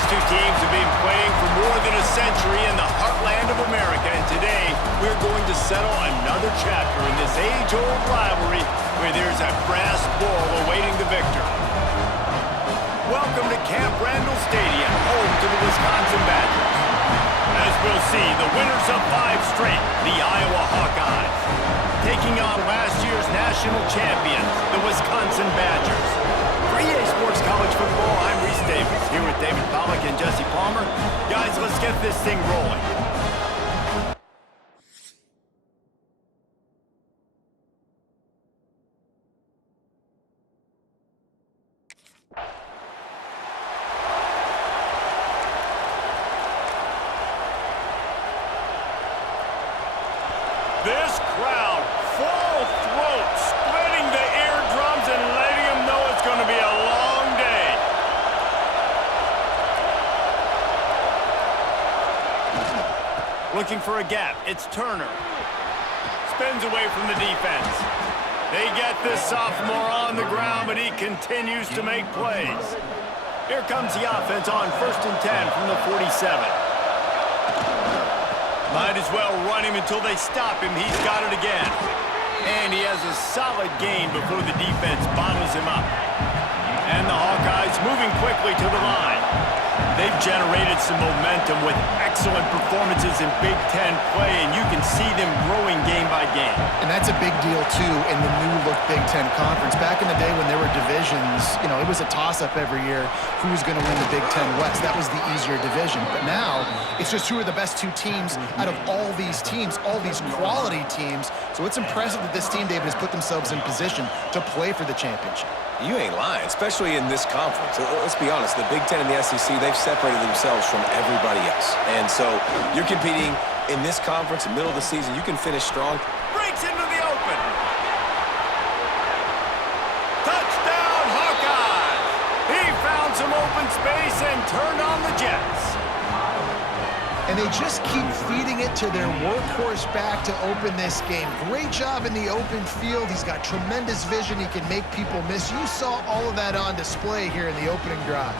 These two teams have been playing for more than a century in the heartland of America, and today we're going to settle another chapter in this age-old rivalry where there's a brass bull awaiting the victor. Welcome to Camp Randall Stadium, home to the Wisconsin Badgers. As we'll see, the winners of 5 straight, the Iowa Hawkeyes, taking on last year's national champions, the Wisconsin Badgers. For EA Sports College Football, I'm Reese Davis, here with David Pollack and Jesse Palmer. Guys, let's get this thing rolling. This crowd, full throat, splitting the eardrums and letting them know it's going to be a long day. Looking for a gap, it's Turner. Spins away from the defense. They get this sophomore on the ground, but he continues to make plays. Here comes the offense on 1st and 10 from the 47. Might as well run him until they stop him. He's got it again. And he has a solid gain before the defense bottles him up. And the Hawkeyes moving quickly to the line. They've generated some momentum with excellent performances in Big Ten play, and you can see them growing game by game. And that's a big deal, too, in the new-look Big Ten Conference. Back in the day when there were divisions, it was a toss-up every year who was going to win the Big Ten West. That was the easier division. But now, it's just who are the best 2 teams out of all these teams, all these quality teams. So it's impressive that this team, David, has put themselves in position to play for the championship. You ain't lying, especially in this conference. Let's be honest, the Big Ten and the SEC, they've separated themselves from everybody else. And so you're competing in this conference in the middle of the season. You can finish strong. Breaks into the open. Touchdown, Hawkeyes! He found some open space and turned on the Jets. And they just keep feeding it to their workhorse back to open this game. Great job in the open field. He's got tremendous vision. He can make people miss. You saw all of that on display here in the opening drive.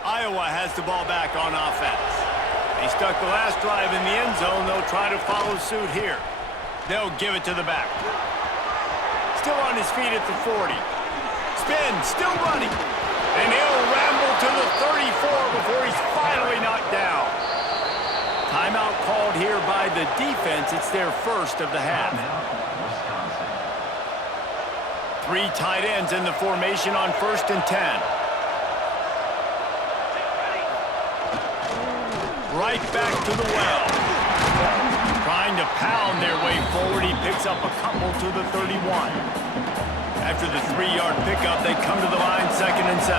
Iowa has the ball back on offense. They stuck the last drive in the end zone. They'll try to follow suit here. They'll give it to the back. Still on his feet at the 40. Spin, still running. And he'll ramble to the 34 before he's finally knocked down. Timeout called here by the defense. It's their first of the half. 3 tight ends in the formation on 1st and 10. Right back to the well. Trying to pound their way forward. He picks up a couple to the 31. After the 3-yard pickup, they come to the line 2nd and 7.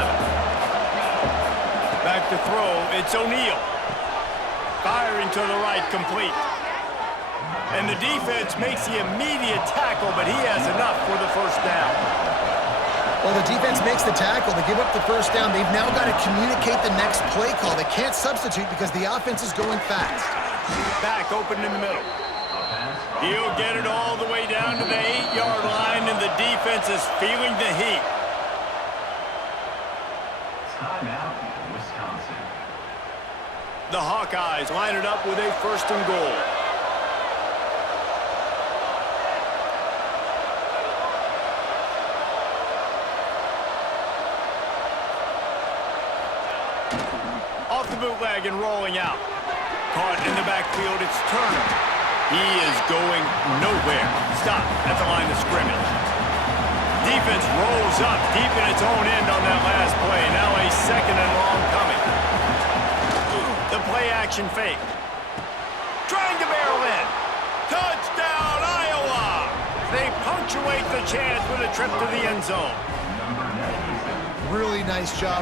Back to throw. It's O'Neal. Firing to the right, complete. And the defense makes the immediate tackle, but he has enough for the first down. Well, the defense makes the tackle. They give up the first down. They've now got to communicate the next play call. They can't substitute because the offense is going fast. Back open in the middle. He'll get it all the way down to the 8-yard line, and the defense is feeling the heat. Timeout, Wisconsin. The Hawkeyes line it up with a 1st and goal. Off the bootleg and rolling out. Caught in the backfield, it's Turner. He is going nowhere. Stop at the line of scrimmage. Defense rolls up deep in its own end on that last play. Now a 2nd and long coming. The play action fake. Trying to barrel in. Touchdown, Iowa! They punctuate the chance with a trip to the end zone. Really nice job.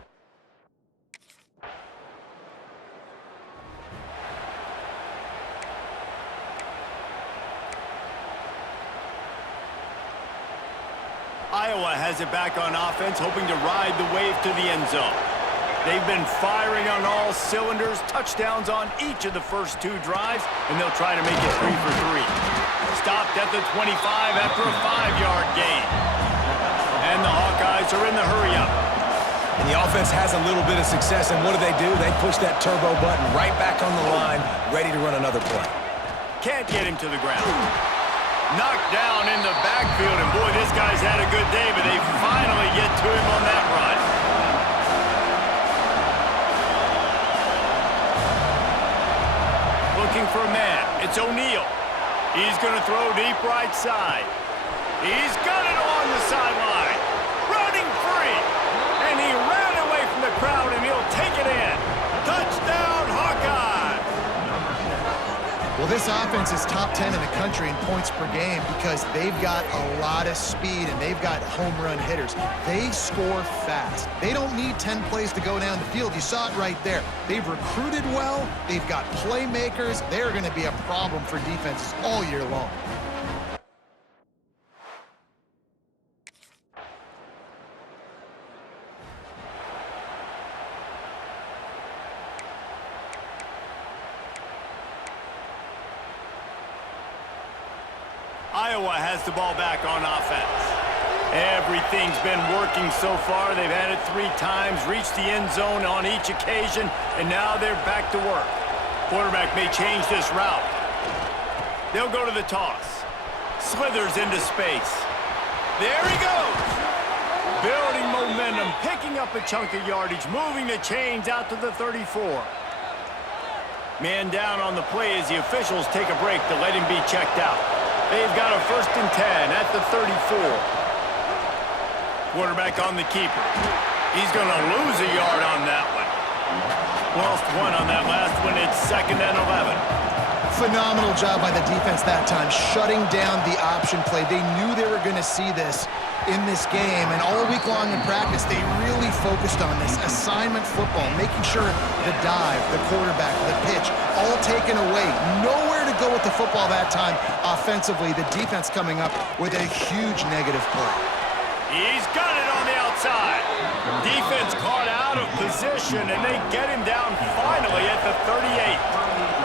Iowa Iowa has it back on offense, hoping to ride the wave to the end zone. They've been firing on all cylinders, touchdowns on each of the first 2 drives, and they'll try to make it 3 for 3. Stopped at the 25 after a 5-yard gain. And the Hawkeyes are in the hurry-up. And the offense has a little bit of success, and what do? They push that turbo button right back on the line, ready to run another play. Can't get him to the ground. Knocked down in the backfield, and boy, this guy's had a good day, but they finally get to him on that run. Looking for a man. It's O'Neal. He's going to throw deep right side. He's got it along the sideline. Running free. And he ran away from the crowd, and he'll take it in. Touchdown, Hawkeye! Well, this offense is top 10 in the country in points per game because they've got a lot of speed and they've got home run hitters. They score fast. They don't need 10 plays to go down the field. You saw it right there. They've recruited well. They've got playmakers. They're going to be a problem for defenses all year long. Iowa has the ball back on offense. Everything's been working so far. They've had it 3 times, reached the end zone on each occasion, and now they're back to work. Quarterback may change this route. They'll go to the toss. Slithers into space. There he goes. Building momentum, picking up a chunk of yardage, moving the chains out to the 34. Man down on the play as the officials take a break to let him be checked out. They've got a 1st and 10 at the 34. Quarterback on the keeper. He's going to lose a yard on that one. Lost 1 on that last one. It's 2nd and 11. Phenomenal job by the defense that time, shutting down the option play. They knew they were going to see this in this game, and all week long in practice, they really focused on this assignment football, making sure the dive, the quarterback, the pitch, all taken away. Nowhere to go with the football that time offensively. The defense coming up with a huge negative play. He's got it on the outside. Defense caught out of position, and they get him down finally at the 38.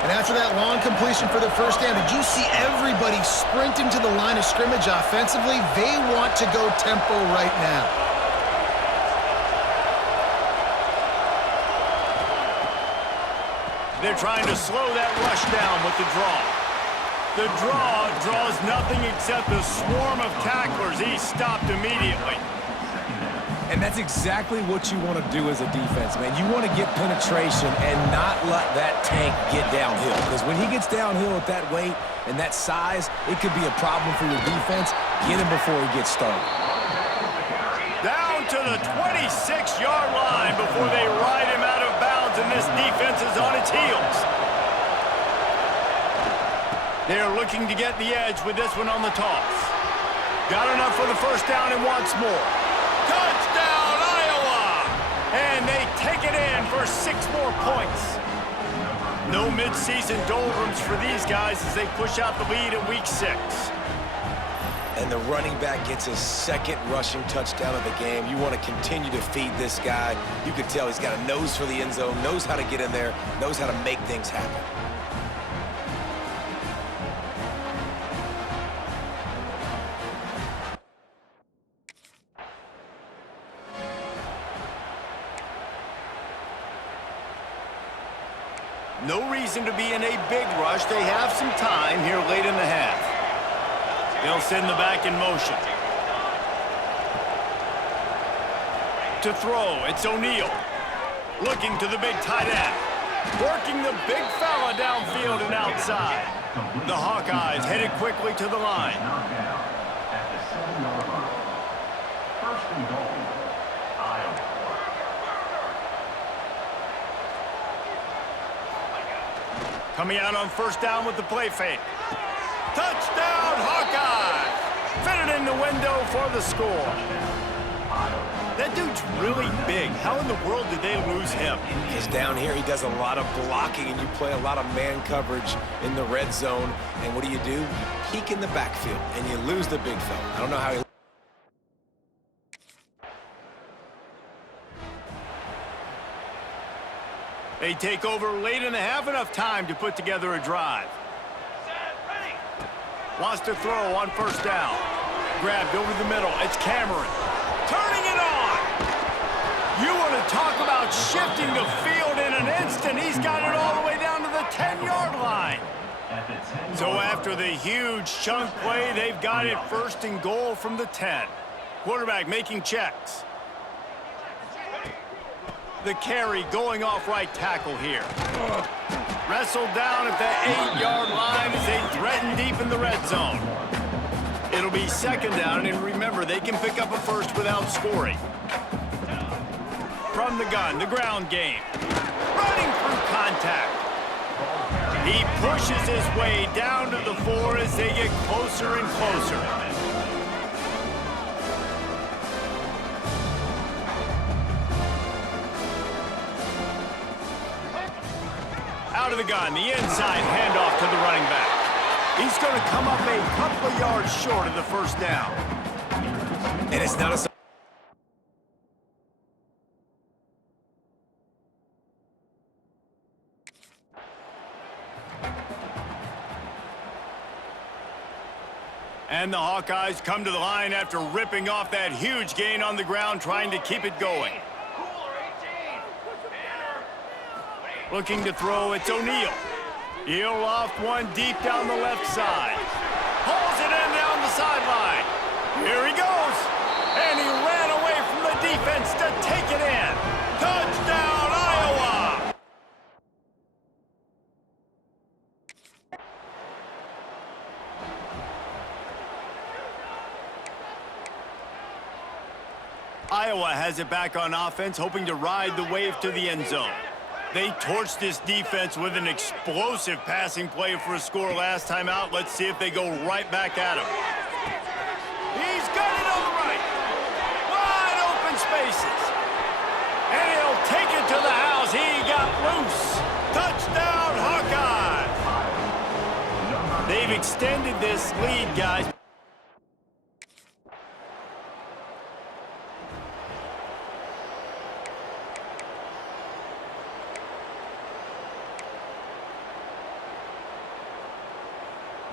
And after that long completion for the first down, did you see everybody sprinting to the line of scrimmage offensively? They want to go tempo right now. They're trying to slow that rush down with the draw. The draw draws nothing except a swarm of tacklers. He's stopped immediately. And that's exactly what you want to do as a defense, man. You want to get penetration and not let that tank get downhill. Because when he gets downhill at that weight and that size, it could be a problem for your defense. Get him before he gets started. Down to the 26-yard line before they ride him out of bounds, and this defense is on its heels. They're looking to get the edge with this one on the toss. Got enough for the first down and wants more. Touchdown, Iowa! And they take it in for 6 more points. No midseason doldrums for these guys as they push out the lead in week 6. And the running back gets his 2nd rushing touchdown of the game. You want to continue to feed this guy. You can tell he's got a nose for the end zone, knows how to get in there, knows how to make things happen. No reason to be in a big rush. They have some time here late in the half. They'll send the back in motion. To throw, it's O'Neal. Looking to the big tight end. Working the big fella downfield and outside. The Hawkeyes headed quickly to the line. At the 7-yard line. 1st and goal. Iowa. Coming out on first down with the play fake. Touchdown, Hawkeye! Fitted in the window for the score. That dude's really big. How in the world did they lose him? Because down here he does a lot of blocking, and you play a lot of man coverage in the red zone. And what do? You peek in the backfield, and you lose the big fella. I don't know how he They take over late in the half, enough time to put together a drive. Wants to throw on first down. Grabbed over the middle. It's Cameron. Turning it on. You want to talk about shifting the field in an instant. He's got it all the way down to the 10-yard line. So after the huge chunk play, they've got it first and goal from the 10. Quarterback making checks. The carry going off right tackle here. Wrestled down at the 8-yard line as they threaten deep in the red zone. It'll be second down, and remember, they can pick up a first without scoring. From the gun, the ground game. Running through contact. He pushes his way down to the 4 as they get closer and closer. Out of the gun, the inside handoff to the running back. He's going to come up a couple of yards short of the first down. And it's not a... And the Hawkeyes come to the line after ripping off that huge gain on the ground, trying to keep it going. Looking to throw, it's O'Neal. He'll loft one deep down the left side. Pulls it in down the sideline. Here he goes. And he ran away from the defense to take it in. Touchdown, Iowa! Iowa has it back on offense, hoping to ride the wave to the end zone. They torched this defense with an explosive passing play for a score last time out. Let's see if they go right back at him. He's got it on the right. Wide open spaces. And he'll take it to the house. He got loose. Touchdown, Hawkeyes. They've extended this lead, guys.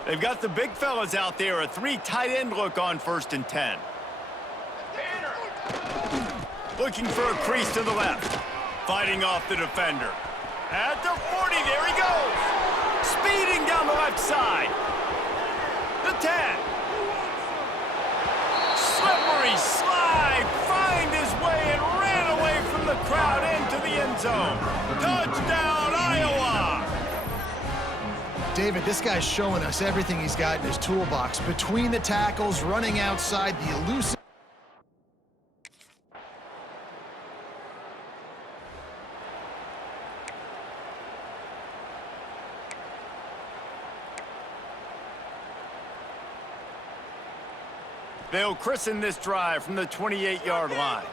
They've got the big fellas out there, a 3 tight end look on 1st and 10. Looking for a crease to the left. Fighting off the defender. At the 40, there he goes. Speeding down the left side. The 10. Slippery slide. Find his way and ran away from the crowd into the end zone. Touchdown, Iowa! David, this guy's showing us everything he's got in his toolbox. Between the tackles, running outside, the elusive. They'll christen this drive from the 28-yard line.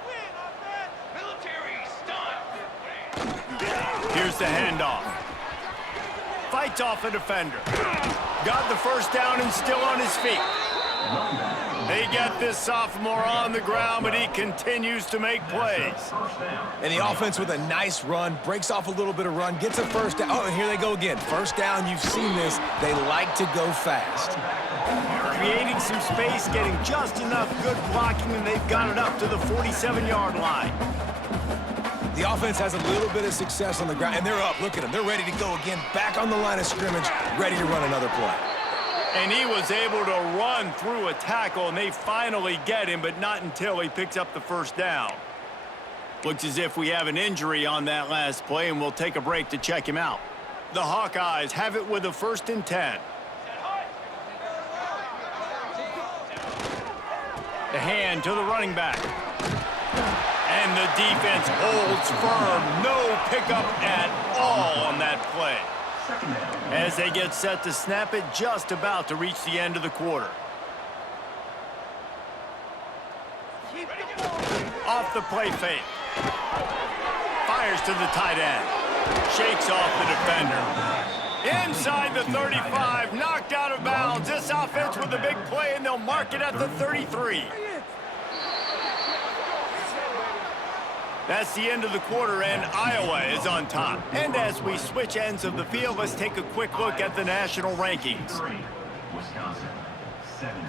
Here's the handoff. Fights off a defender. Got the first down and still on his feet. They get this sophomore on the ground, but he continues to make plays. And the offense with a nice run, breaks off a little bit of run, gets a first down. Oh, and here they go again. First down, you've seen this. They like to go fast. Creating some space, getting just enough good blocking, and they've got it up to the 47-yard line. The offense has a little bit of success on the ground, and they're up. Look at them. They're ready to go again, back on the line of scrimmage, ready to run another play. And he was able to run through a tackle, and they finally get him, but not until he picks up the first down. Looks as if we have an injury on that last play, and we'll take a break to check him out. The Hawkeyes have it with a 1st and 10. The hand to the running back. And the defense holds firm. No pickup at all on that play. As they get set to snap it, just about to reach the end of the quarter. Off the play fake. Fires to the tight end. Shakes off the defender. Inside the 35, knocked out of bounds. This offense with a big play, and they'll mark it at the 33. That's the end of the quarter, and Iowa is on top. And as we switch ends of the field, let's take a quick look at the national rankings. 3, Wisconsin, 17.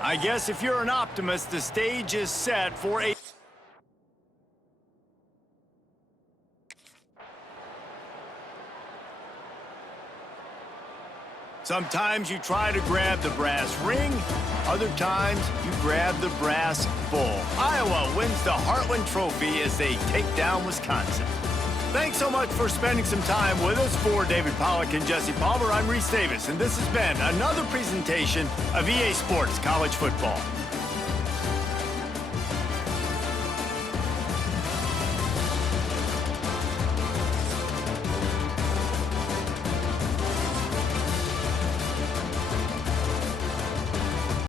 I guess if you're an optimist, the stage is set for a... Sometimes you try to grab the brass ring, other times you grab the brass bull. Iowa wins the Heartland Trophy as they take down Wisconsin. Thanks so much for spending some time with us. For David Pollack and Jesse Palmer, I'm Reese Davis, and this has been another presentation of EA Sports College Football.